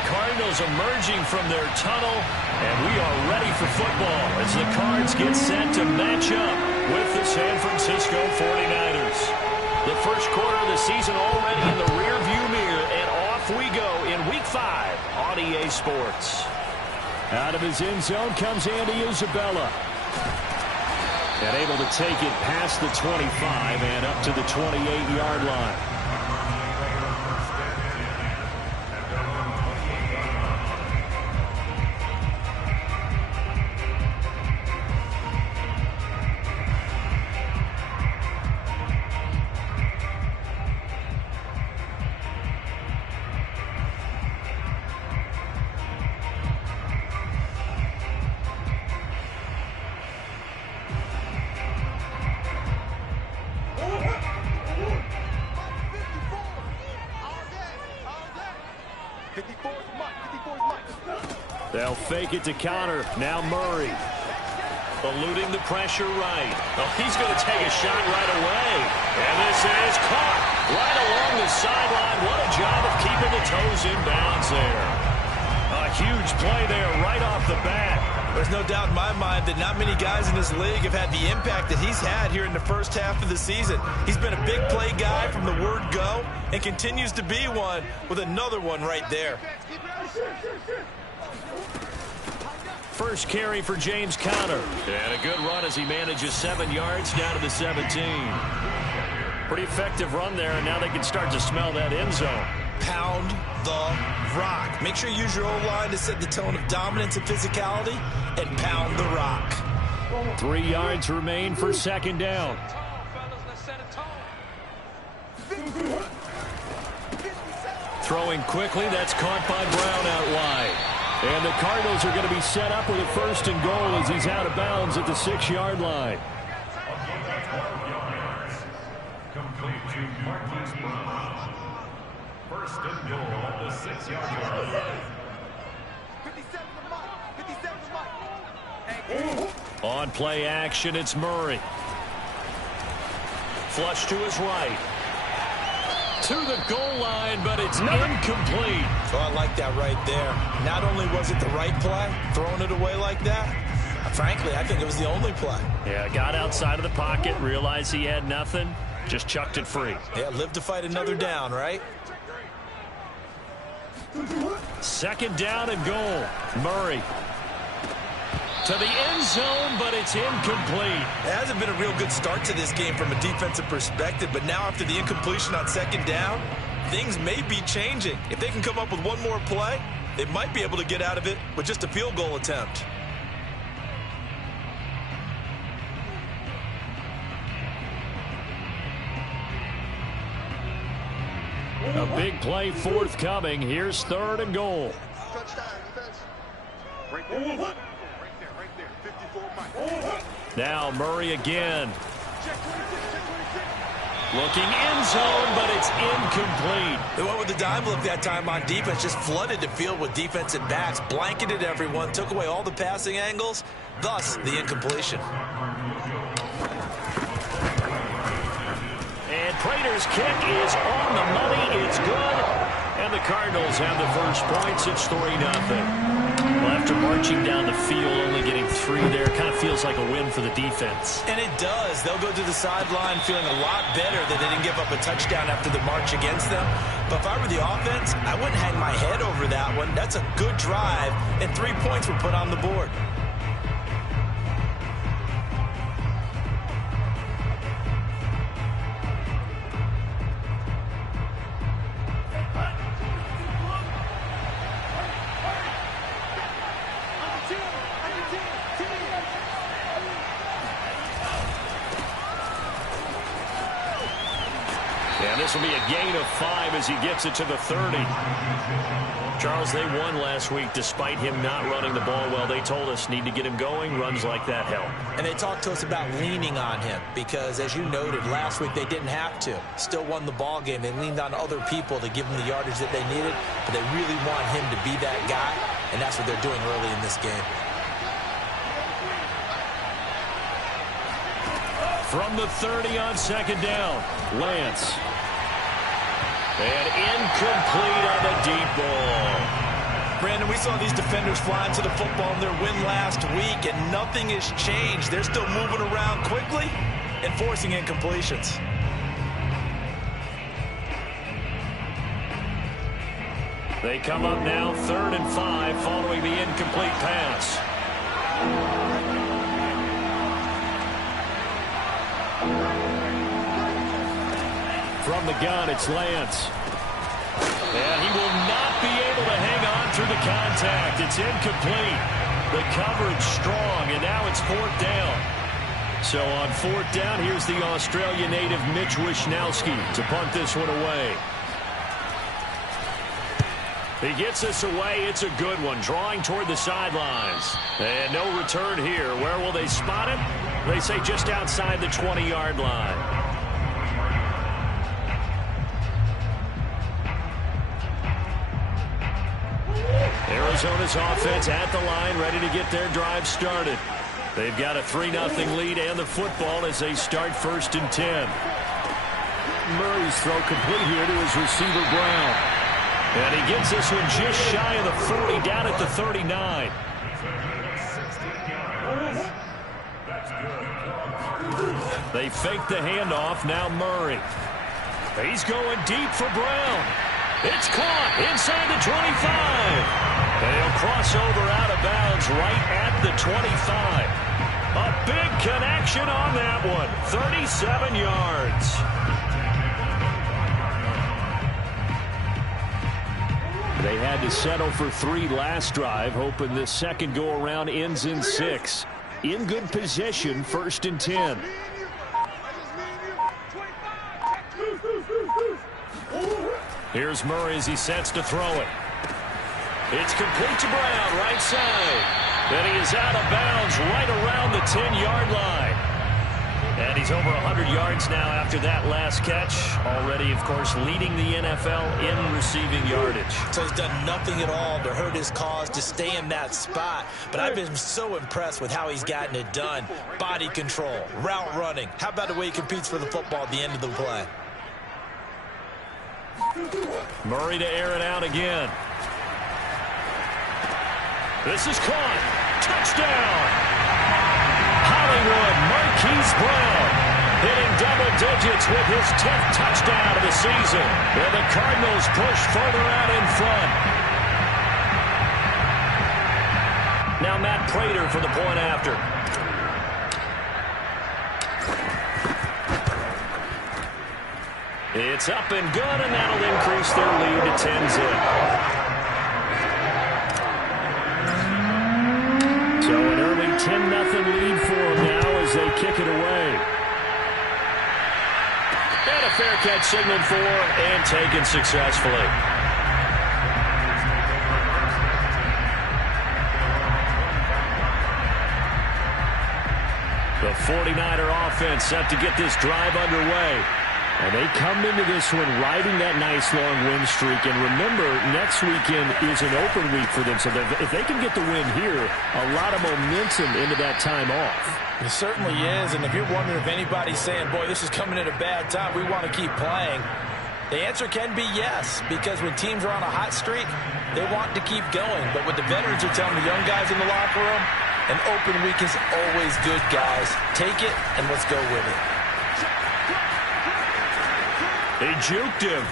the Cardinals emerging from their tunnel, and we are ready for football as the Cards get set to match up with the San Francisco 49ers. The first quarter of the season already in the rearview mirror, and off we go in Week 5 on EA Sports. Out of his end zone comes Andy Isabella. And able to take it past the 25 and up to the 28-yard line. They'll fake it to counter. Now Murray. Eluding the pressure right. Oh, he's going to take a shot right away. And this is caught right along the sideline. What a job of keeping the toes in bounds there. A huge play there right off the bat. There's no doubt in my mind that not many guys in this league have had the impact that he's had here in the first half of the season. He's been a big play guy from the word go and continues to be one with another one right there. First carry for James Conner. And a good run as he manages 7 yards down to the 17. Pretty effective run there, and now they can start to smell that end zone. Pound the rock. Make sure you use your O-line to set the tone of dominance and physicality, and pound the rock. 3 yards remain for second down. Throwing quickly, that's caught by Brown out wide. And the Cardinals are going to be set up with a first and goal as he's out of bounds at the 6-yard line. Complete to Marquise Brown. First and goal at the 6-yard line. On play action, it's Murray. Flush to his right. To the goal line, but it's incomplete. So I like that right there. Not only was it the right play, throwing it away like that, frankly, I think it was the only play. Yeah, got outside of the pocket, realized he had nothing, just chucked it free. Yeah, live to fight another down, right? Second down and goal. Murray. To the end zone, but it's incomplete. It hasn't been a real good start to this game from a defensive perspective, but now after the incompletion on second down, things may be changing. If they can come up with one more play, they might be able to get out of it with just a field goal attempt. A big play forthcoming. Here's third and goal. Now Murray again. Looking end zone, but it's incomplete. They went with the dime look that time on defense, just flooded the field with defensive backs, blanketed everyone, took away all the passing angles, thus the incompletion. And Prater's kick is on the money. It's good. And the Cardinals have the first points. It's 3-0. Well, after marching down the field, only getting 3 there, kind of feels like a win for the defense. And it does. They'll go to the sideline feeling a lot better that they didn't give up a touchdown after the march against them. But if I were the offense, I wouldn't hang my head over that one. That's a good drive, and 3 points were put on the board. This will be a gain of 5 as he gets it to the 30. Charles, they won last week despite him not running the ball well. They told us need to get him going. Runs like that help. And they talked to us about leaning on him because, as you noted, last week they didn't have to. Still won the ball game. They leaned on other people to give them the yardage that they needed, but they really want him to be that guy, and that's what they're doing early in this game. From the 30 on second down, Lance. And incomplete on the deep ball. Brandon, we saw these defenders fly into the football in their win last week, and nothing has changed. They're still moving around quickly and forcing incompletions. They come up now 3rd and 5 following the incomplete pass. From the gun, it's Lance. And he will not be able to hang on through the contact. It's incomplete. The coverage strong, and now it's 4th down. So on 4th down, here's the Australia native Mitch Wishnowsky to punt this one away. He gets this away. It's a good one, drawing toward the sidelines. And no return here. Where will they spot it? They say just outside the 20-yard line. Arizona's offense at the line, ready to get their drive started. They've got a 3-0 lead and the football as they start 1st and 10. Murray's throw complete here to his receiver, Brown. And he gets this one just shy of the 40, down at the 39. They fake the handoff. Now Murray. He's going deep for Brown. It's caught inside the 25. And he'll cross over out of bounds right at the 25. A big connection on that one. 37 yards. They had to settle for 3 last drive, hoping this second go-around ends in 6. In good position, 1st and 10. Here's Murray as he sets to throw it. It's complete to Brown, right side. And he is out of bounds right around the 10-yard line. And he's over 100 yards now after that last catch. Already, of course, leading the NFL in receiving yardage. So he's done nothing at all to hurt his cause, to stay in that spot. But I've been so impressed with how he's gotten it done. Body control, route running. How about the way he competes for the football at the end of the play? Murray to air it out again. This is caught. Touchdown! Hollywood Marquise Brown hitting double digits with his 10th touchdown of the season. And the Cardinals push further out in front. Now Matt Prater for the point after. It's up and good, and that'll increase their lead to 10-zip. So an early 10-0 lead for them now as they kick it away. And a fair catch signaled for and taken successfully. The 49er offense set to get this drive underway. And they come into this one riding that nice long win streak. And remember, next weekend is an open week for them. So if they can get the win here, a lot of momentum into that time off. It certainly is. And if you're wondering if anybody's saying, boy, this is coming at a bad time, we want to keep playing, the answer can be yes. Because when teams are on a hot streak, they want to keep going. But what the veterans are telling the young guys in the locker room, an open week is always good, guys. Take it and let's go with it. They juked him,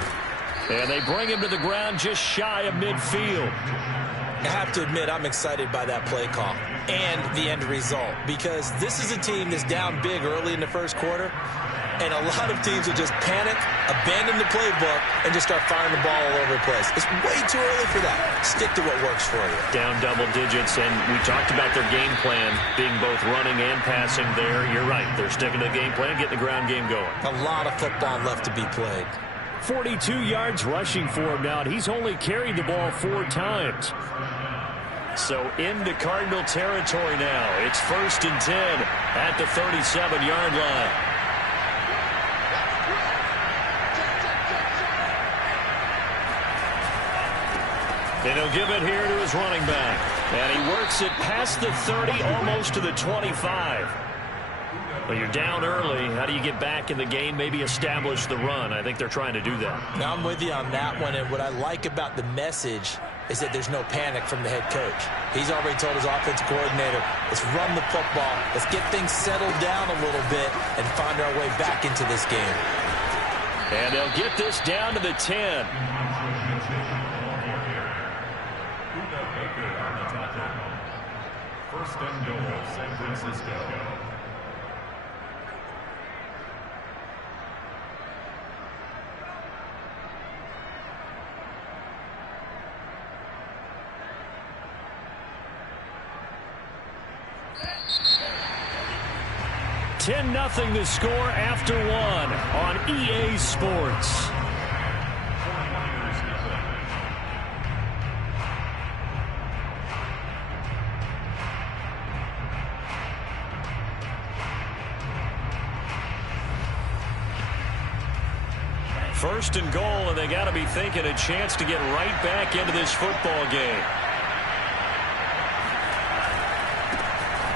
and they bring him to the ground just shy of midfield. I have to admit, I'm excited by that play call and the end result, because this is a team that's down big early in the first quarter, and a lot of teams will just panic, abandon the playbook, and just start firing the ball all over the place. It's way too early for that. Stick to what works for you. Down double digits, and we talked about their game plan being both running and passing there. You're right. They're sticking to the game plan, getting the ground game going. A lot of football left to be played. 42 yards rushing for him now, and he's only carried the ball 4 times. So into Cardinal territory now. It's 1st and 10 at the 37-yard line. And he'll give it here to his running back. And he works it past the 30, almost to the 25. Well, you're down early. How do you get back in the game, maybe establish the run? I think they're trying to do that. Now I'm with you on that one. And what I like about the message is that there's no panic from the head coach. He's already told his offensive coordinator, let's run the football, let's get things settled down a little bit and find our way back into this game. And they'll get this down to the 10. First and goal, San Francisco. Nothing to score after one on EA Sports. First and goal, and they got to be thinking a chance to get right back into this football game.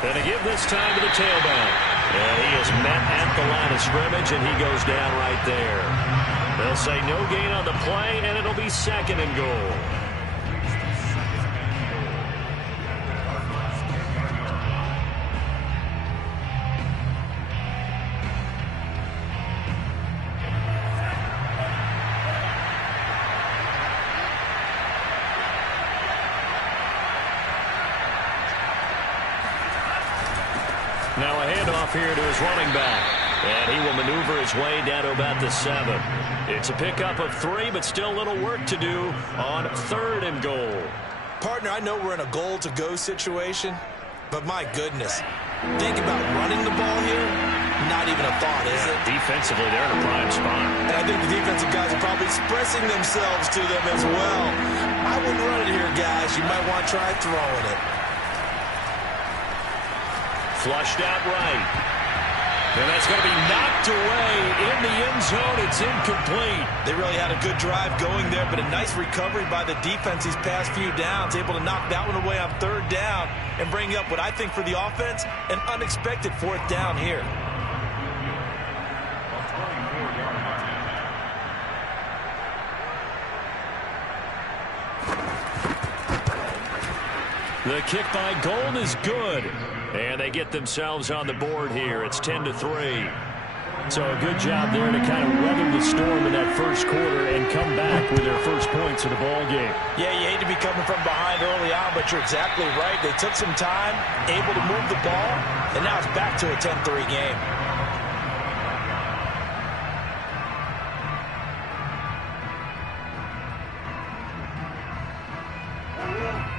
And to give this time to the tailback. And he is met at the line of scrimmage, and he goes down right there. They'll say no gain on the play, and it'll be second and goal. Now a handoff here to his running back. And he will maneuver his way down to about the 7. It's a pickup of 3, but still a little work to do on third and goal. Partner, I know we're in a goal-to-go situation, but my goodness. Think about running the ball here. Not even a thought, is it? Defensively, they're in a prime spot. And I think the defensive guys are probably expressing themselves to them as well. I wouldn't run it here, guys. You might want to try throwing it. Flushed out right. And that's going to be knocked away in the end zone. It's incomplete. They really had a good drive going there, but a nice recovery by the defense these past few downs. Able to knock that one away on third down and bring up what I think for the offense, an unexpected fourth down here. The kick by Gold is good. And they get themselves on the board here. It's 10-3. So a good job there to kind of weather the storm in that first quarter and come back with their first points of the ball game. Yeah, you hate to be coming from behind early on, but you're exactly right. They took some time, able to move the ball, and now it's back to a 10-3 game.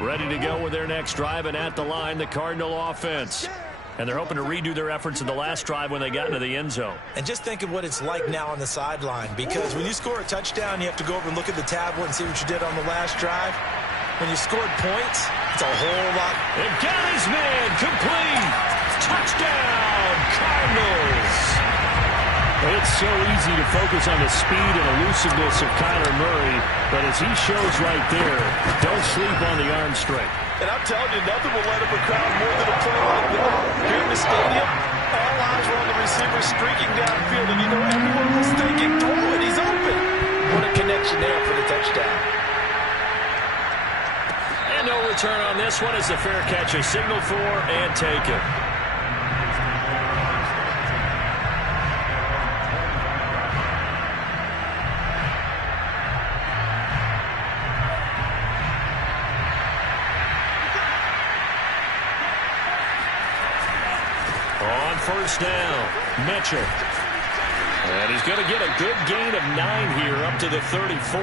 Ready to go with their next drive, and at the line, the Cardinal offense. And they're hoping to redo their efforts in the last drive when they got into the end zone. And just think of what it's like now on the sideline, because when you score a touchdown, you have to go over and look at the tablet and see what you did on the last drive. When you scored points, it's a whole lot. They've got his man, complete. Touchdown, Cardinals. It's so easy to focus on the speed and elusiveness of Kyler Murray, but as he shows right there, don't sleep on the arm strength. And I'm telling you, nothing will light up a crowd more than a play like that. Here in the stadium, all eyes were on the receiver streaking downfield, and you know everyone was thinking, throw it, he's open. What a connection there for the touchdown. And no return on this one as the fair catch is signaled for and taken. First down, Mitchell. And he's going to get a good gain of 9 here up to the 34.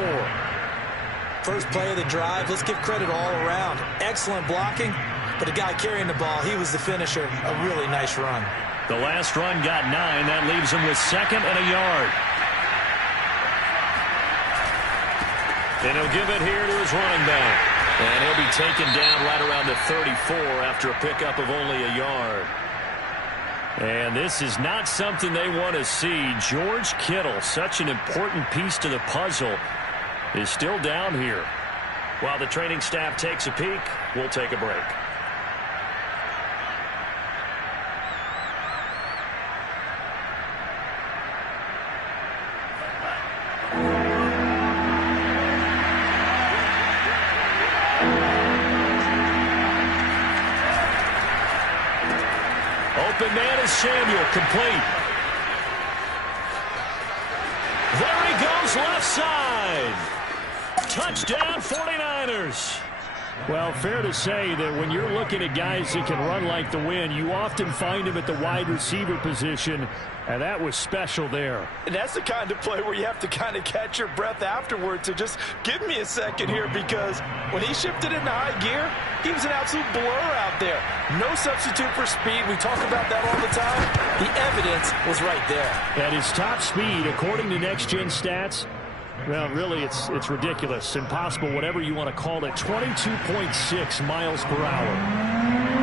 First play of the drive, let's give credit all around. Excellent blocking, but the guy carrying the ball, he was the finisher. A really nice run. The last run got 9. That leaves him with 2nd and a yard. And he'll give it here to his running back. And he'll be taken down right around the 34 after a pickup of only a yard. And this is not something they want to see. George Kittle, such an important piece to the puzzle, is still down here. While the training staff takes a peek, we'll take a break. open man is Samuel, complete. There he goes, left side. Touchdown, 49ers. Well, fair to say that when you're looking at guys that can run like the wind, you often find them at the wide receiver position, and that was special there. And that's the kind of play where you have to kind of catch your breath afterwards. So just give me a second here, because when he shifted into high gear, he was an absolute blur out there. No substitute for speed. We talk about that all the time. The evidence was right there. At his top speed, according to Next Gen Stats, well, really, it's ridiculous, impossible, whatever you want to call it, 22.6 miles per hour.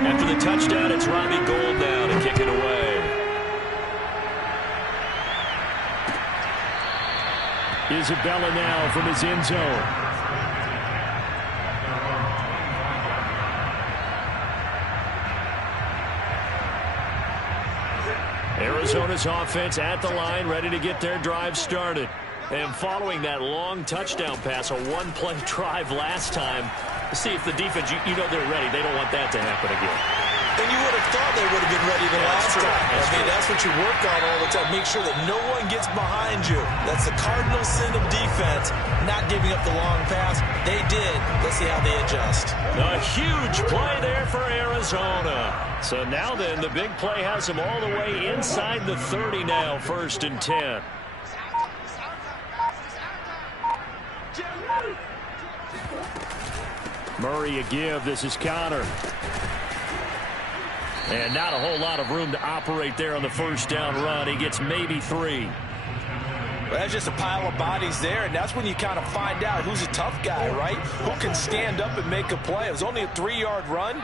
After the touchdown, it's Robbie Gould now to kick it away. Isabella now from his end zone. Arizona's offense at the line, ready to get their drive started. And following that long touchdown pass, a one-play drive last time, see if the defense, you know they're ready. They don't want that to happen again. And you would have thought they would have been ready the last time. That's what you work on all the time. Make sure that no one gets behind you. That's the cardinal sin of defense, not giving up the long pass. They did. Let's see how they adjust. A huge play there for Arizona. So now then, the big play has them all the way inside the 30 now, 1st and 10. Murray a give. This is Connor. And not a whole lot of room to operate there on the first down run. He gets maybe 3. Well, that's just a pile of bodies there, and that's when you kind of find out who's a tough guy, right? Who can stand up and make a play. It was only a 3-yard run,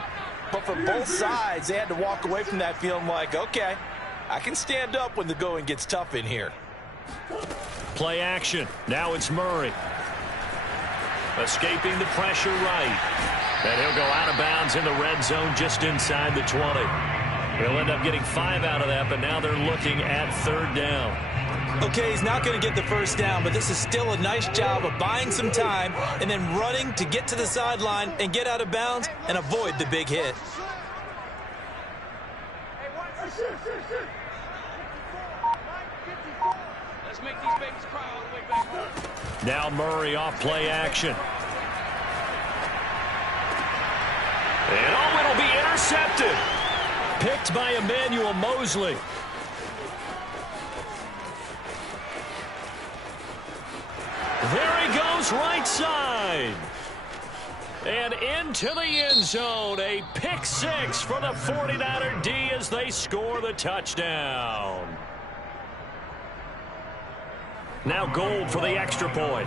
but for both sides, they had to walk away from that feeling like, okay, I can stand up when the going gets tough in here. Play action. Now it's Murray. Escaping the pressure right. And he'll go out of bounds in the red zone just inside the 20. He'll end up getting 5 out of that, but now they're looking at 3rd down. Okay, he's not going to get the first down, but this is still a nice job of buying some time and then running to get to the sideline and get out of bounds and avoid the big hit. Let's make these babies cry all the way back home. Now Murray off play action. And oh, it'll be intercepted. Picked by Emmanuel Mosley. There he goes, right side. And into the end zone. A pick 6 for the 49er D as they score the touchdown. Now Gould for the extra point.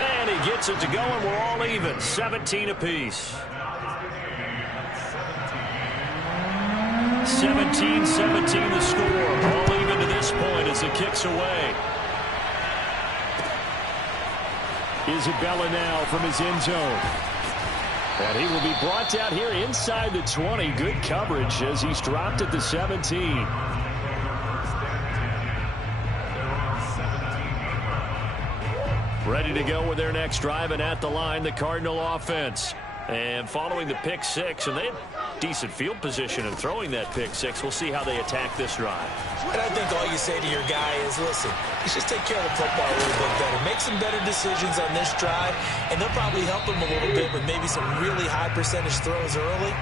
And he gets it to go, and we're all even. 17 apiece. 17-17 the score. All even to this point as it kicks away. Isabella now from his end zone. And he will be brought down here inside the 20. Good coverage as he's dropped at the 17. Ready to go with their next drive, and at the line, the Cardinal offense. And following the pick 6, and they had decent field position in throwing that pick 6. We'll see how they attack this drive. And I think all you say to your guy is, listen, let's just take care of the football a little bit better. Make some better decisions on this drive, and they'll probably help him a little bit with maybe some really high percentage throws early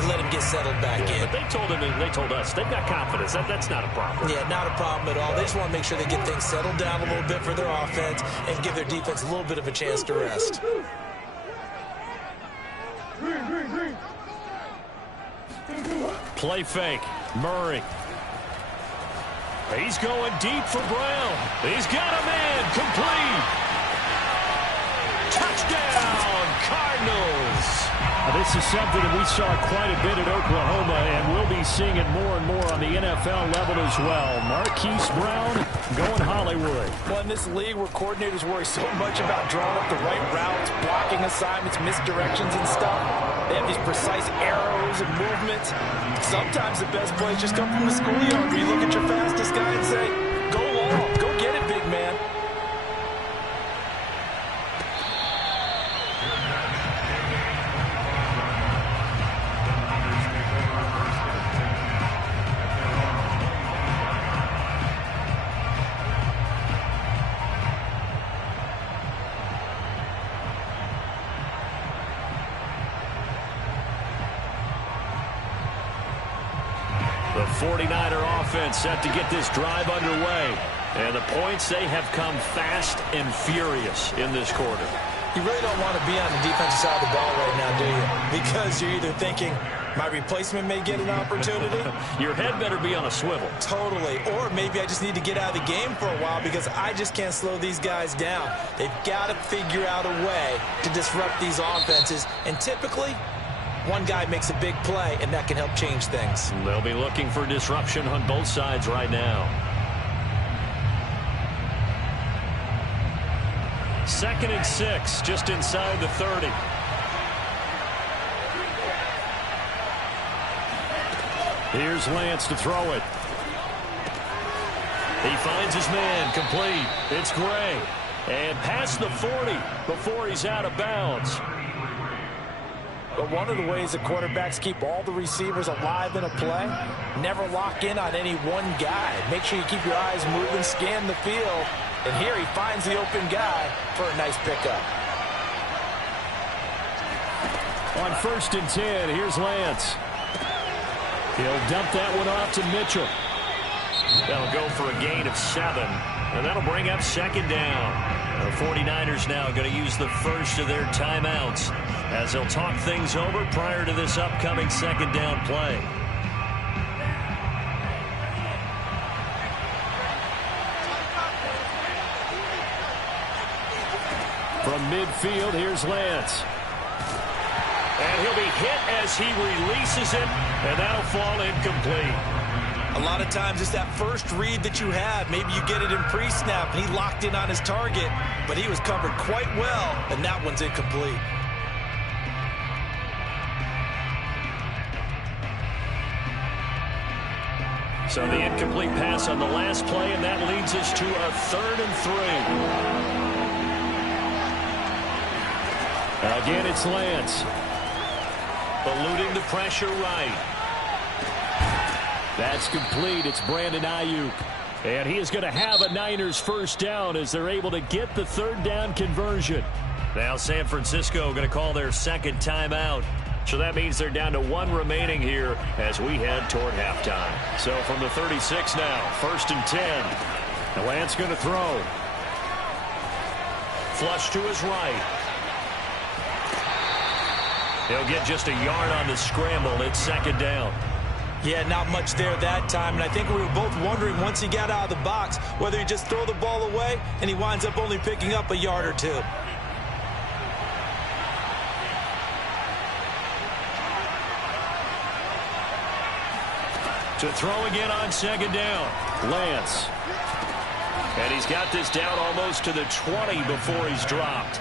to let him get settled back in. But they told him, and they told us, they've got confidence. That's not a problem. Yeah, not a problem at all. They just want to make sure they get things settled down a little bit for their offense and give their defense a little bit of a chance to rest. Play fake. Murray. He's going deep for Brown. He's got a man. Complete. Touchdown, Cardinals. This is something that we saw quite a bit at Oklahoma, and we'll be seeing it more and more on the NFL level as well. Marquise Brown going Hollywood. Well, in this league where coordinators worry so much about drawing up the right routes, blocking assignments, misdirections and stuff, they have these precise arrows and movements. Sometimes the best plays just come from the schoolyard where you look at your fastest guy and say, go long, go get it, big man. 49er offense set to get this drive underway. And the points, they have come fast and furious in this quarter. You really don't want to be on the defensive side of the ball right now, do you? Because you're either thinking, my replacement may get an opportunity. Your head better be on a swivel. Totally. Or maybe I just need to get out of the game for a while because I just can't slow these guys down. They've got to figure out a way to disrupt these offenses. And typically, one guy makes a big play, and that can help change things. They'll be looking for disruption on both sides right now. 2nd and 6, just inside the 30. Here's Lance to throw it. He finds his man, complete. It's Gray. And past the 40 before he's out of bounds. But one of the ways that quarterbacks keep all the receivers alive in a play, never lock in on any one guy. Make sure you keep your eyes moving, scan the field. And here he finds the open guy for a nice pickup. On 1st and 10, here's Lance. He'll dump that one off to Mitchell. That'll go for a gain of 7. And that'll bring up 2nd down. The 49ers now going to use the first of their timeouts as they'll talk things over prior to this upcoming 2nd down play. From midfield, here's Lance. And he'll be hit as he releases it, and that'll fall incomplete. A lot of times it's that first read that you have. Maybe you get it in pre-snap, and he locked in on his target, but he was covered quite well, and that one's incomplete. So the incomplete pass on the last play, and that leads us to a 3rd and 3. Again, it's Lance. Eluding the pressure right. That's complete. It's Brandon Ayuk. And he is going to have a Niners first down as they're able to get the 3rd down conversion. Now San Francisco going to call their 2nd timeout. So that means they're down to 1 remaining here as we head toward halftime. So from the 36 now, 1st and 10. And Lance going to throw. Flush to his right. He'll get just a yard on the scramble. It's 2nd down. Yeah, not much there that time, and I think we were both wondering once he got out of the box whether he just throw the ball away and he winds up only picking up a yard or 2. To throw again on 2nd down, Lance. And he's got this down almost to the 20 before he's dropped.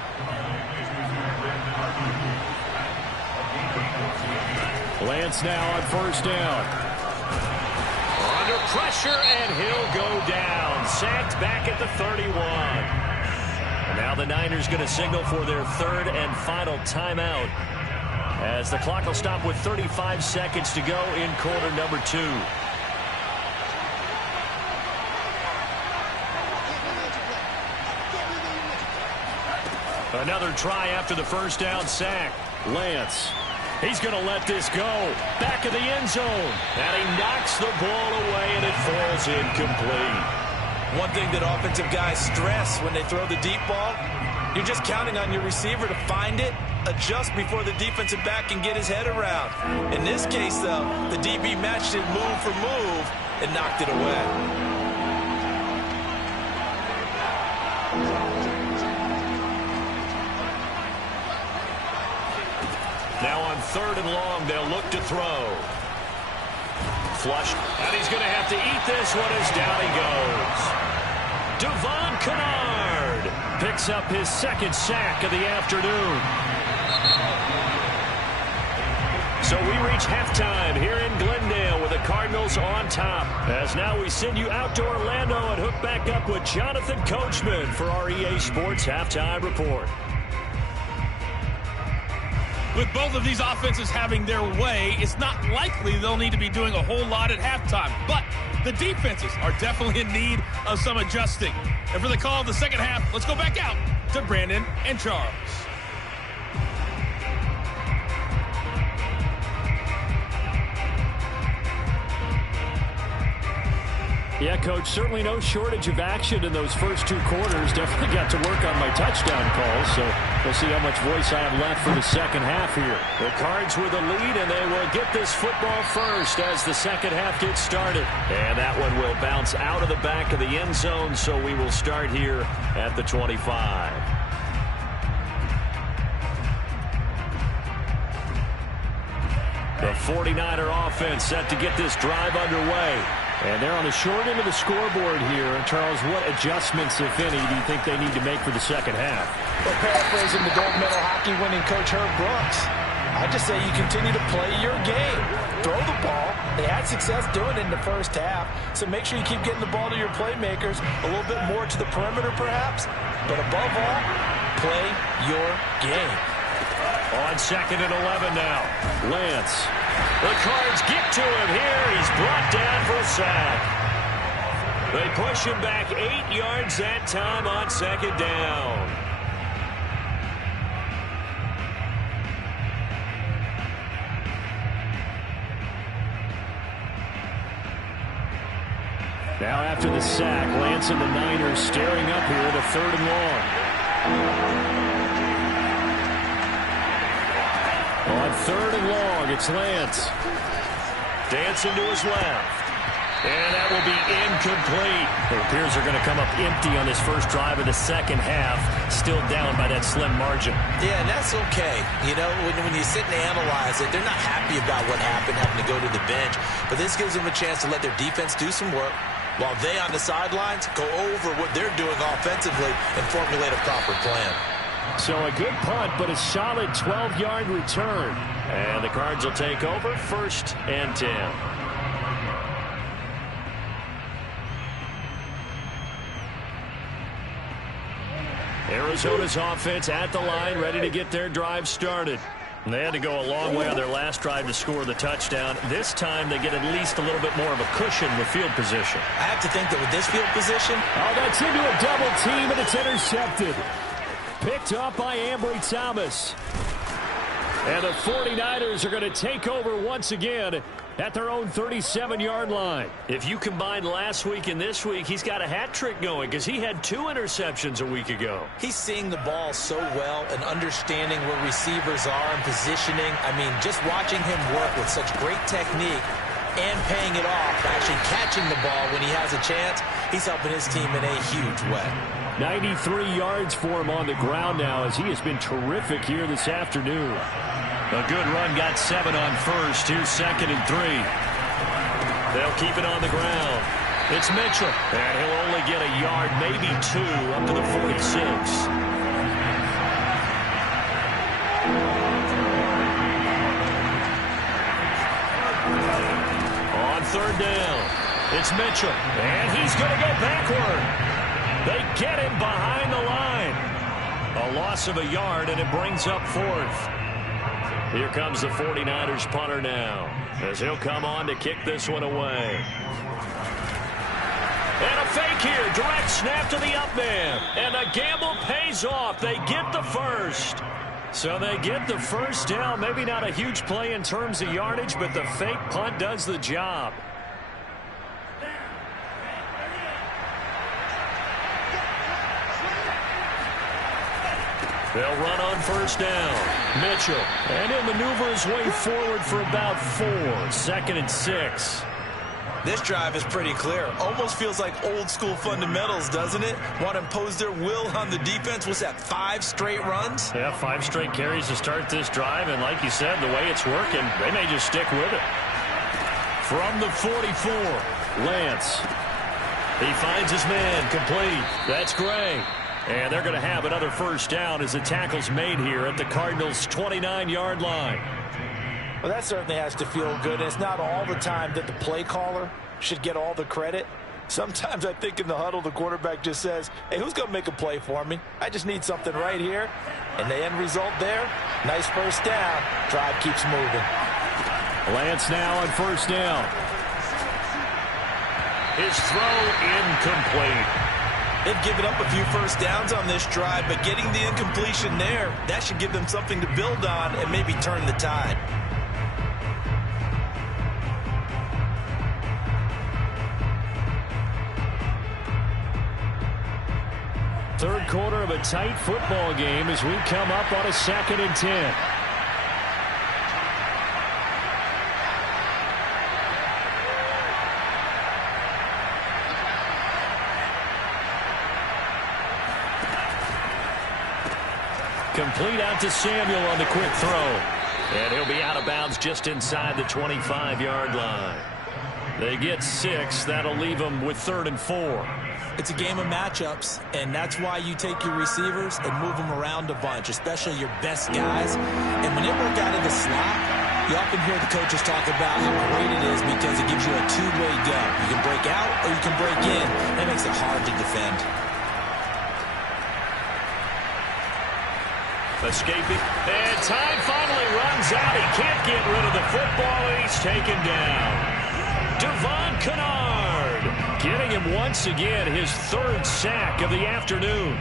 Lance now on 1st down. Under pressure, and he'll go down. Sacked back at the 31. And now the Niners going to signal for their 3rd and final timeout as the clock will stop with 35 seconds to go in quarter number 2. Another try after the 1st down sack. Lance. He's going to let this go. Back of the end zone. And he knocks the ball away, and it falls incomplete. One thing that offensive guys stress when they throw the deep ball, you're just counting on your receiver to find it, adjust before the defensive back can get his head around. In this case, though, the DB matched it move for move and knocked it away. Now on 3rd and long, they'll look to throw. Flush, and he's going to have to eat this one as down he goes. Devon Kennard picks up his 2nd sack of the afternoon. So we reach halftime here in Glendale with the Cardinals on top. As now we send you out to Orlando and hook back up with Jonathan Coachman for our EA Sports Halftime Report. With both of these offenses having their way, it's not likely they'll need to be doing a whole lot at halftime. But the defenses are definitely in need of some adjusting. And for the call of the 2nd half, let's go back out to Brandon and Charles. Yeah, Coach, certainly no shortage of action in those first 2 quarters. Definitely got to work on my touchdown calls, so we'll see how much voice I have left for the second half here. The Cards with a lead, and they will get this football first as the second half gets started. And that one will bounce out of the back of the end zone, so we will start here at the 25. The 49er offense set to get this drive underway. And they're on the short end of the scoreboard here. And Charles, what adjustments, if any, do you think they need to make for the second half? Well, paraphrasing the gold medal hockey winning coach Herb Brooks, I just say you continue to play your game. Throw the ball. They had success doing it in the first half, so make sure you keep getting the ball to your playmakers, a little bit more to the perimeter perhaps, but above all, play your game. On 2nd and 11 now. Lance. The Cards get to him here. He's brought down for a sack. They push him back 8 yards that time on 2nd down. Now after the sack, Lance and the Niners staring up here to 3rd and long. On 3rd and long, it's Lance. Dancing to his left. And that will be incomplete. It appears they're going to come up empty on this first drive of the second half. Still down by that slim margin. Yeah, and that's okay. You know, when you sit and analyze it, they're not happy about what happened, having to go to the bench. But this gives them a chance to let their defense do some work, while they on the sidelines go over what they're doing offensively and formulate a proper plan. So a good punt, but a solid 12-yard return. And the Cards will take over 1st and 10. Arizona's offense at the line, ready to get their drive started. And they had to go a long way on their last drive to score the touchdown. This time they get at least a little bit more of a cushion with field position. I have to think that with this field position... Oh, that's into a double team, and it's intercepted. Picked up by Ambry Thomas. And the 49ers are going to take over once again at their own 37-yard line. If you combine last week and this week, he's got a hat trick going because he had 2 interceptions a week ago. He's seeing the ball so well and understanding where receivers are and positioning. I mean, just watching him work with such great technique and paying it off, actually catching the ball when he has a chance, he's helping his team in a huge way. 93 yards for him on the ground now as he has been terrific here this afternoon. A good run, got 7 on first. Here's 2nd and 3. They'll keep it on the ground. It's Mitchell, and he'll only get a yard, maybe 2, up to the 46. On 3rd down, it's Mitchell, and he's going to go backward. They get him behind the line. A loss of a yard, and it brings up 4th. Here comes the 49ers punter now, as he'll come on to kick this one away. And a fake here, direct snap to the up man. And the gamble pays off. They get the first. So they get the first down. Maybe not a huge play in terms of yardage, but the fake punt does the job. They'll run on 1st down. Mitchell. And he'll maneuver his way forward for about 4. 2nd and 6. This drive is pretty clear. Almost feels like old school fundamentals, doesn't it? Want to impose their will on the defense. What's that, 5 straight runs? Yeah, 5 straight carries to start this drive. And like you said, the way it's working, they may just stick with it. From the 44, Lance. He finds his man, complete. That's Gray. And they're going to have another first down as the tackle's made here at the Cardinals' 29-yard line. Well, that certainly has to feel good. And it's not all the time that the play caller should get all the credit. Sometimes I think in the huddle, the quarterback just says, hey, who's going to make a play for me? I just need something right here. And the end result there, nice first down. Drive keeps moving. Lance now on 1st down. His throw incomplete. They've given up a few first downs on this drive, but getting the incompletion there, that should give them something to build on and maybe turn the tide. quarter of a tight football game as we come up on a 2nd and 10. Complete out to Samuel on the quick throw. And he'll be out of bounds just inside the 25-yard line. They get 6. That'll leave them with 3rd and 4. It's a game of matchups, and that's why you take your receivers and move them around a bunch, especially your best guys. And when they work out of the slot, you often hear the coaches talk about how great it is because it gives you a two-way go. You can break out or you can break in. That makes it hard to defend. Escaping, and time finally runs out. He can't get rid of the football, and he's taken down. Devon Kennard getting him once again his 3rd sack of the afternoon.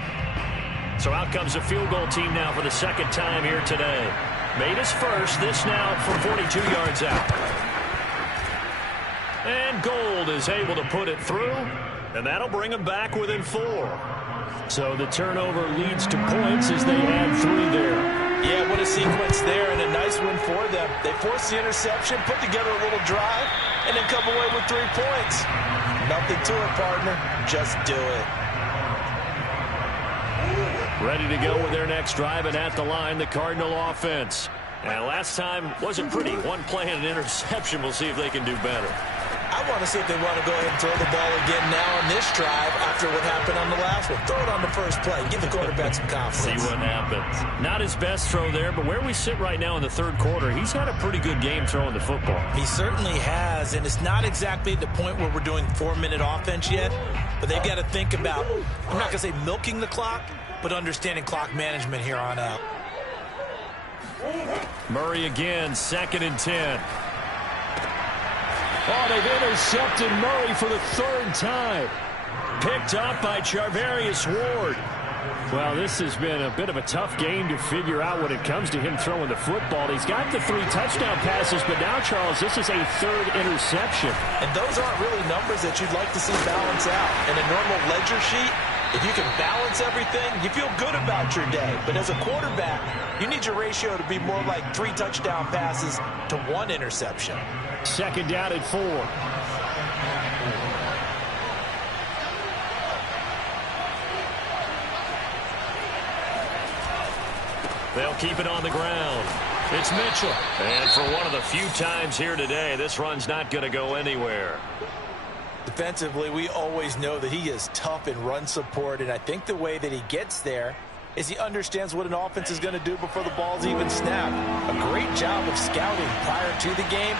So out comes a field goal team now for the 2nd time here today. Made his first, this now from 42 yards out. And Gold is able to put it through, and that'll bring him back within 4. So the turnover leads to points as they add 3 there. Yeah, what a sequence there, and a nice win for them. They forced the interception, put together a little drive, and then come away with 3 points. Nothing to it, partner. Just do it. Ready to go with their next drive, and at the line, the Cardinal offense. And last time wasn't pretty. One play and an interception. We'll see if they can do better. I want to see if they want to go ahead and throw the ball again now on this drive after what happened on the last one. Throw it on the first play. Give the quarterback some confidence. See what happens. Not his best throw there, but where we sit right now in the 3rd quarter, he's had a pretty good game throwing the football. He certainly has, and it's not exactly at the point where we're doing 4-minute offense yet, but they've got to think about, I'm not going to say milking the clock, but understanding clock management here on out. Murray again, 2nd and 10. Oh, they've intercepted Murray for the 3rd time. Picked up by Charvarius Ward. Well, this has been a bit of a tough game to figure out when it comes to him throwing the football. He's got the 3 touchdown passes, but now, Charles, this is a 3rd interception. And those aren't really numbers that you'd like to see balance out. In a normal ledger sheet, if you can balance everything, you feel good about your day. But as a quarterback, you need your ratio to be more like 3 touchdown passes to 1 interception. 2nd down and 4. They'll keep it on the ground. It's Mitchell. And for one of the few times here today, this run's not going to go anywhere. Defensively, we always know that he is tough in run support, and I think the way that he gets there is he understands what an offense is going to do before the ball's even snapped. A great job of scouting prior to the game,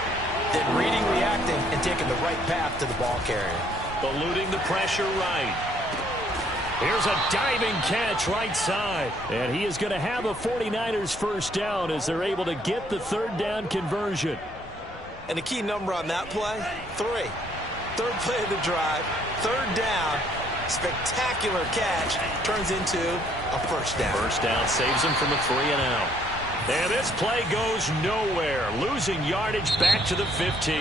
then reading, reacting, and taking the right path to the ball carrier. Eluding the pressure right. Here's a diving catch right side. And he is going to have a 49ers first down as they're able to get the 3rd down conversion. And the key number on that play, 3. 3rd play of the drive, 3rd down, spectacular catch, turns into a first down. First down saves him from a 3 and out. And this play goes nowhere, losing yardage back to the 15.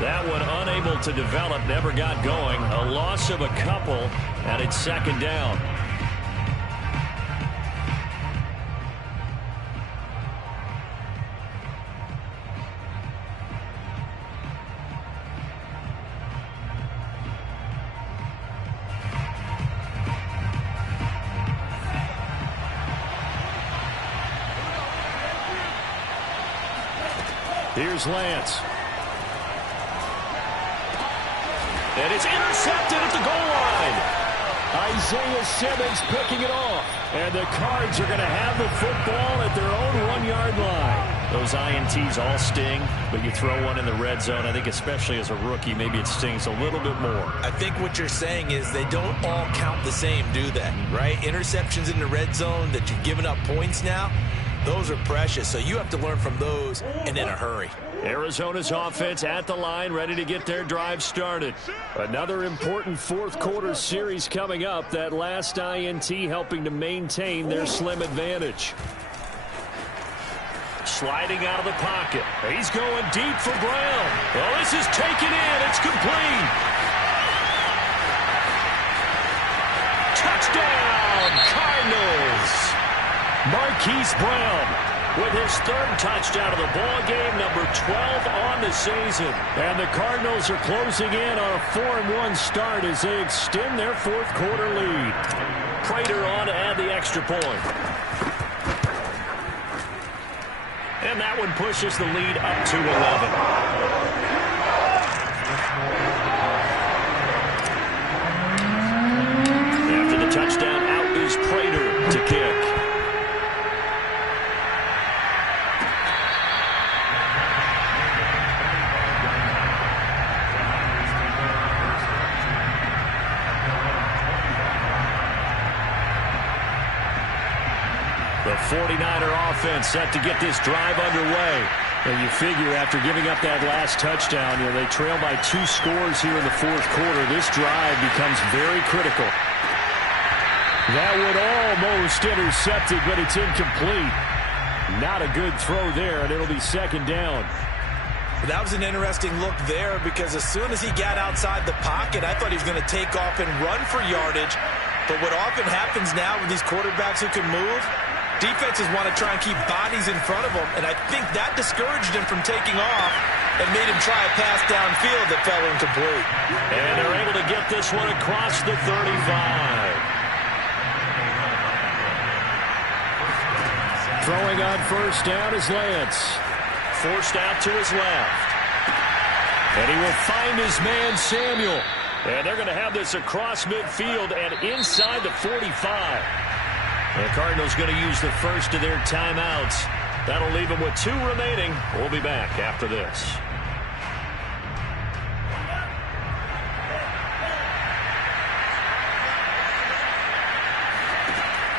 That one unable to develop, never got going. A loss of a couple, and it's 2nd down. Here's Lance. And it's intercepted at the goal line. Isaiah Simmons picking it off. And the Cards are going to have the football at their own 1-yard line. Those INTs all sting, but you throw one in the red zone, I think especially as a rookie, maybe it stings a little bit more. I think what you're saying is they don't all count the same, do they? Right? Interceptions in the red zone that you've given up points now, those are precious. So you have to learn from those and in a hurry. Arizona's offense at the line, ready to get their drive started. Another important 4th quarter series coming up. That last INT helping to maintain their slim advantage. Sliding out of the pocket. He's going deep for Brown. Well, this is taken in. It's complete. Touchdown, Marquise Brown with his third touchdown of the ball game, number 12 on the season. And the Cardinals are closing in on a 4-1 start as they extend their fourth quarter lead. Prater on to add the extra point. And that one pushes the lead up to 11. Touchdown, out is Prater to kick. The 49er offense set to get this drive underway. And you figure after giving up that last touchdown, they trail by 2 scores here in the fourth quarter. This drive becomes very critical. That would almost intercept it, but it's incomplete. Not a good throw there, and it'll be second down. That was an interesting look there because as soon as he got outside the pocket, I thought he was going to take off and run for yardage. But what often happens now with these quarterbacks who can move, defenses want to try and keep bodies in front of them, and I think that discouraged him from taking off and made him try a pass downfield that fell incomplete. And they're able to get this one across the 35. Throwing on first down is Lance. Forced out to his left. And he will find his man Samuel. And they're going to have this across midfield and inside the 45. The Cardinals going to use the first of their timeouts. That'll leave them with 2 remaining. We'll be back after this.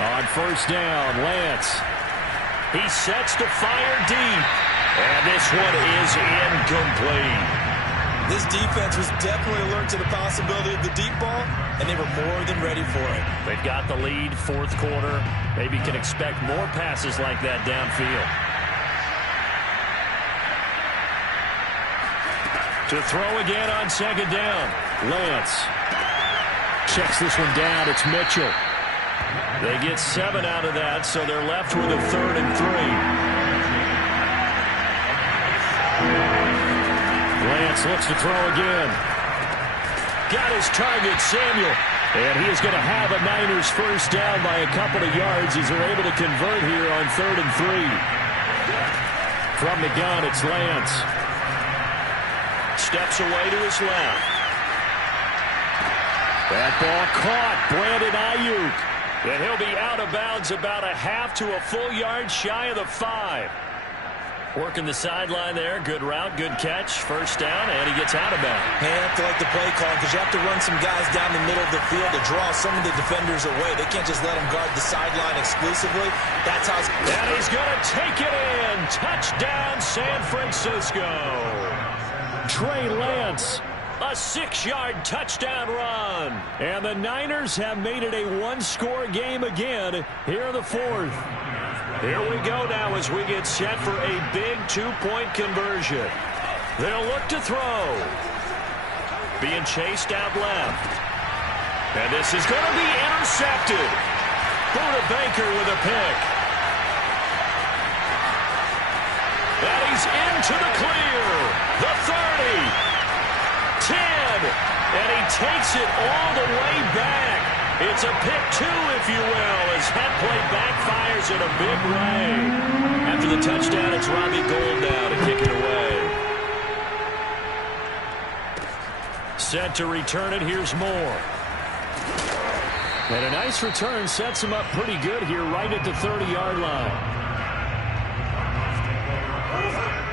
On first down, Lance. He sets to fire deep. And this one is incomplete. This defense was definitely alert to the possibility of the deep ball, and they were more than ready for it. They've got the lead, fourth quarter. Maybe can expect more passes like that downfield. To throw again on second down. Lance checks this one down. It's Mitchell. They get 7 out of that, so they're left with a 3rd and 3. Lance looks to throw again. Got his target, Samuel. And he is going to have a Niners first down by a couple of yards as they're able to convert here on 3rd and 3. From the gun, it's Lance. Steps away to his left. That ball caught. Brandon Ayuk. And he'll be out of bounds about a half to a full yard shy of the 5. Working the sideline there. Good route, good catch. First down, and he gets out of bounds. You have to like the play call because you have to run some guys down the middle of the field to draw some of the defenders away. They can't just let them guard the sideline exclusively. That's how. And he's going to take it in. Touchdown, San Francisco. Trey Lance. A 6-yard touchdown run. And the Niners have made it a 1-score game again here in the fourth. Here we go now as we get set for a big 2-point conversion. They'll look to throw. Being chased out left. And this is going to be intercepted. Buda Baker with a pick. And he's into the clear. The 30. 10, and he takes it all the way back. It's a pick 2, if you will, as that play backfires in a big way. After the touchdown, it's Robbie Gould now to kick it away. Set to return it, here's Moore. And a nice return sets him up pretty good here right at the 30-yard line.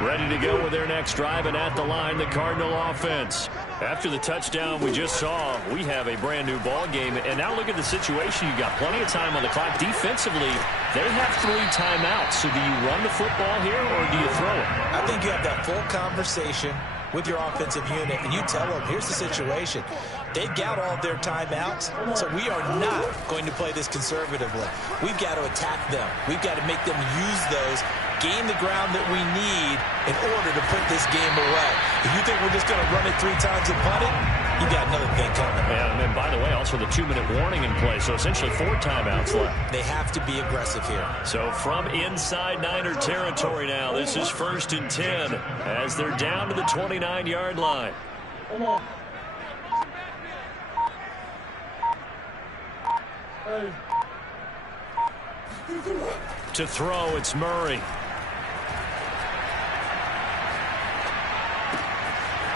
Ready to go with their next drive, and at the line, the Cardinal offense. After the touchdown we just saw, we have a brand-new ball game. And now look at the situation. You've got plenty of time on the clock. Defensively, they have 3 timeouts. So do you run the football here, or do you throw it? I think you have that full conversation with your offensive unit, and you tell them, here's the situation. They've got all of their timeouts, so we are not going to play this conservatively. We've got to attack them. We've got to make them use those, gain the ground that we need in order to put this game away. If you think we're just going to run it 3 times and punt it, you got another thing coming. And then, by the way, also the 2-minute warning in play, so essentially 4 timeouts left. They have to be aggressive here. So from inside Niner territory now, this is 1st and 10 as they're down to the 29-yard line. To throw, it's Murray.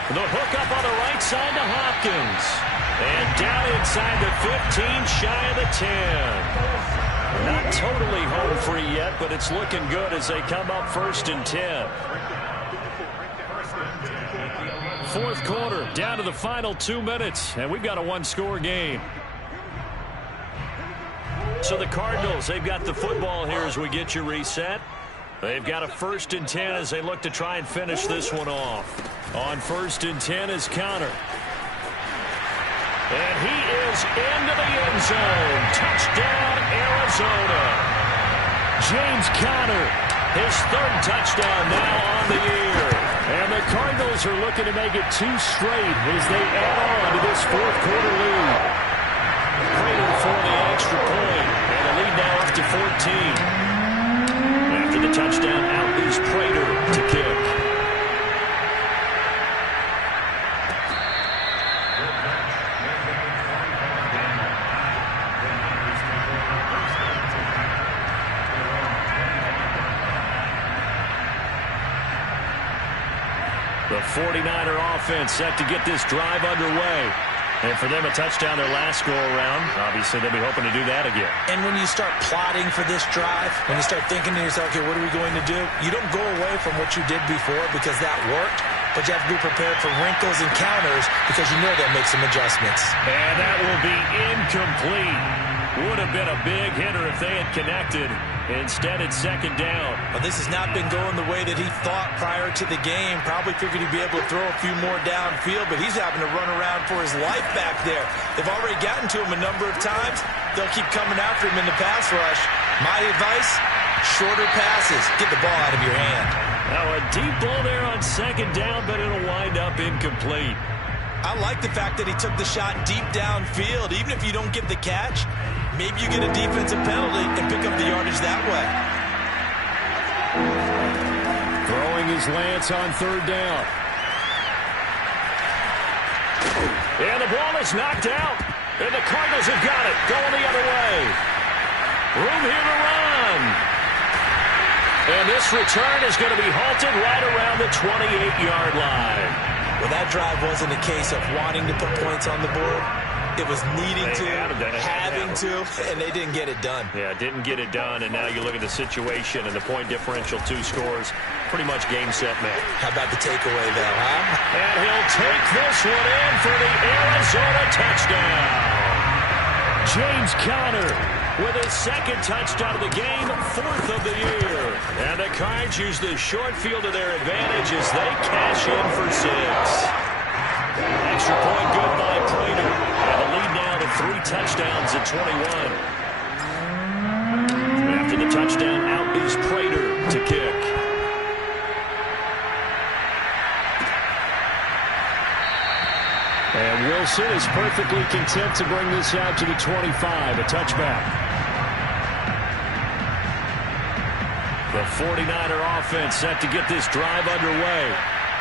The hook up on the right side to Hopkins. And down inside the 15, shy of the 10. Not totally home free yet, but it's looking good as they come up 1st and 10. 4th quarter, down to the final 2 minutes, and we've got a 1-score game. So the Cardinals, they've got the football here as we get you reset. They've got a 1st and 10 as they look to try and finish this one off. On 1st and 10 is Connor. And he is into the end zone. Touchdown, Arizona. James Conner, his 3rd touchdown now on the year. And the Cardinals are looking to make it 2 straight as they add on to this 4th quarter lead. Prater for the extra point. And the lead now up to 14. After the touchdown, out is Prater to kick. The 49er offense set to get this drive underway. And for them, a touchdown their last go-around. Obviously, they'll be hoping to do that again. And when you start plotting for this drive, when you start thinking to yourself, okay, what are we going to do? You don't go away from what you did before because that worked, but you have to be prepared for wrinkles and counters because you know they'll make some adjustments. And that will be incomplete. Would have been a big hitter if they had connected. Instead, it's 2nd down. Well, this has not been going the way that he thought prior to the game. Probably figured he'd be able to throw a few more downfield, but he's having to run around for his life back there. They've already gotten to him a number of times. They'll keep coming after him in the pass rush. My advice, shorter passes. Get the ball out of your hand. Now a deep ball there on 2nd down, but it'll wind up incomplete. I like the fact that he took the shot deep downfield. Even if you don't get the catch, maybe you get a defensive penalty and pick up the yardage that way. Throwing is Lance on 3rd down. And the ball is knocked out. And the Cardinals have got it. Going the other way. Room here to run. And this return is going to be halted right around the 28-yard line. Well, that drive wasn't a case of wanting to put points on the board. It was needing to, having to, and they didn't get it done. Yeah, didn't get it done, and now you look at the situation and the point differential, 2 scores, pretty much game, set, match. How about the takeaway, though, huh? And he'll take this one in for the Arizona touchdown. James Conner with his 2nd touchdown of the game, 4th of the year. And the Cards use the short field to their advantage as they cash in for 6. Extra point good by Prater. And the lead now to 3 touchdowns at 21. After the touchdown, out is Prater to kick. And Wilson is perfectly content to bring this out to the 25, a touchback. The 49er offense set to get this drive underway.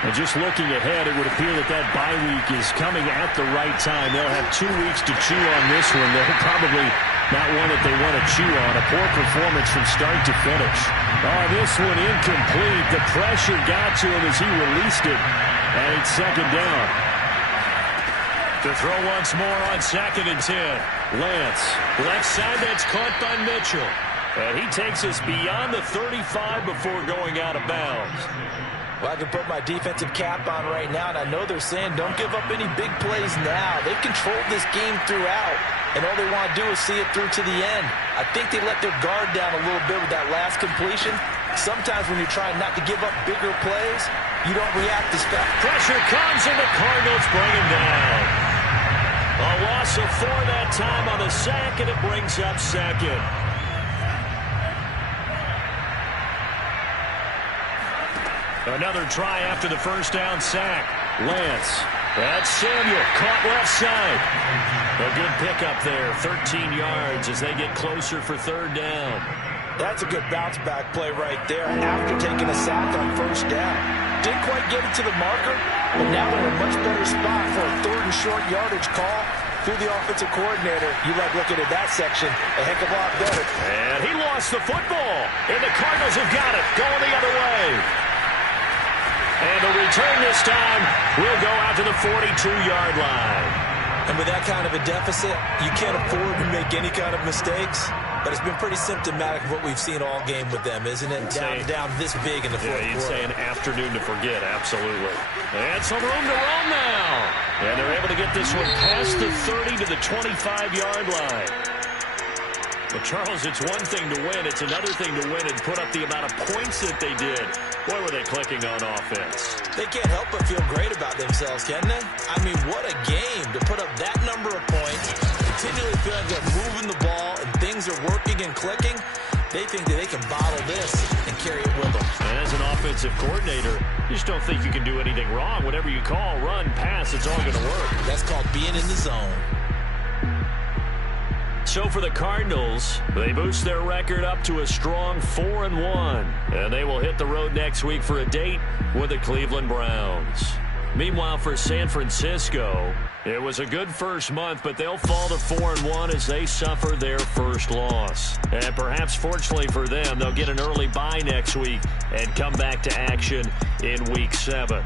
And just looking ahead, it would appear that that bye week is coming at the right time. They'll have 2 weeks to chew on this one. They're probably not one that they want to chew on. A poor performance from start to finish. Oh, this one incomplete. The pressure got to him as he released it. And it's 2nd down. To throw once more on 2nd and 10. Lance, left side, that's caught by Mitchell. And he takes us beyond the 35 before going out of bounds. Well, I can put my defensive cap on right now, and I know they're saying don't give up any big plays now. They've controlled this game throughout, and all they want to do is see it through to the end. I think they let their guard down a little bit with that last completion. Sometimes when you're trying not to give up bigger plays, you don't react as fast. Pressure comes, and the Cardinals bring him down. A loss of 4 that time on the sack, and it brings up 2nd. Another try after the 1st down sack. Lance That's Samuel, caught left side. A good pickup there, 13 yards as they get closer for third down. That's a good bounce-back play right there after taking a sack on first down. Didn't quite get it to the marker, but now they're in a much better spot for a third and short yardage call through the offensive coordinator. You like looking at that section a heck of a lot better. And he lost the football, and the Cardinals have got it, going the other way. And the return this time will go out to the 42-yard line. And with that kind of a deficit, you can't afford to make any kind of mistakes. But it's been pretty symptomatic of what we've seen all game with them, isn't it? Down this big in the fourth quarter. You'd say an afternoon to forget, absolutely. And some room to run now. And they're able to get this one past the 30 to the 25-yard line. But, Charles, it's one thing to win. It's another thing to win and put up the amount of points that they did. Boy, were they clicking on offense. They can't help but feel great about themselves, can they? I mean, what a game to put up that number of points, continually feeling they're moving the ball and things are working and clicking. They think that they can bottle this and carry it with them. And as an offensive coordinator, you just don't think you can do anything wrong. Whatever you call, run, pass, it's all going to work. That's called being in the zone. So for the Cardinals, they boost their record up to a strong 4-1. And they will hit the road next week for a date with the Cleveland Browns. Meanwhile, for San Francisco, it was a good first month, but they'll fall to 4-1 as they suffer their first loss. And perhaps fortunately for them, they'll get an early bye next week and come back to action in Week 7.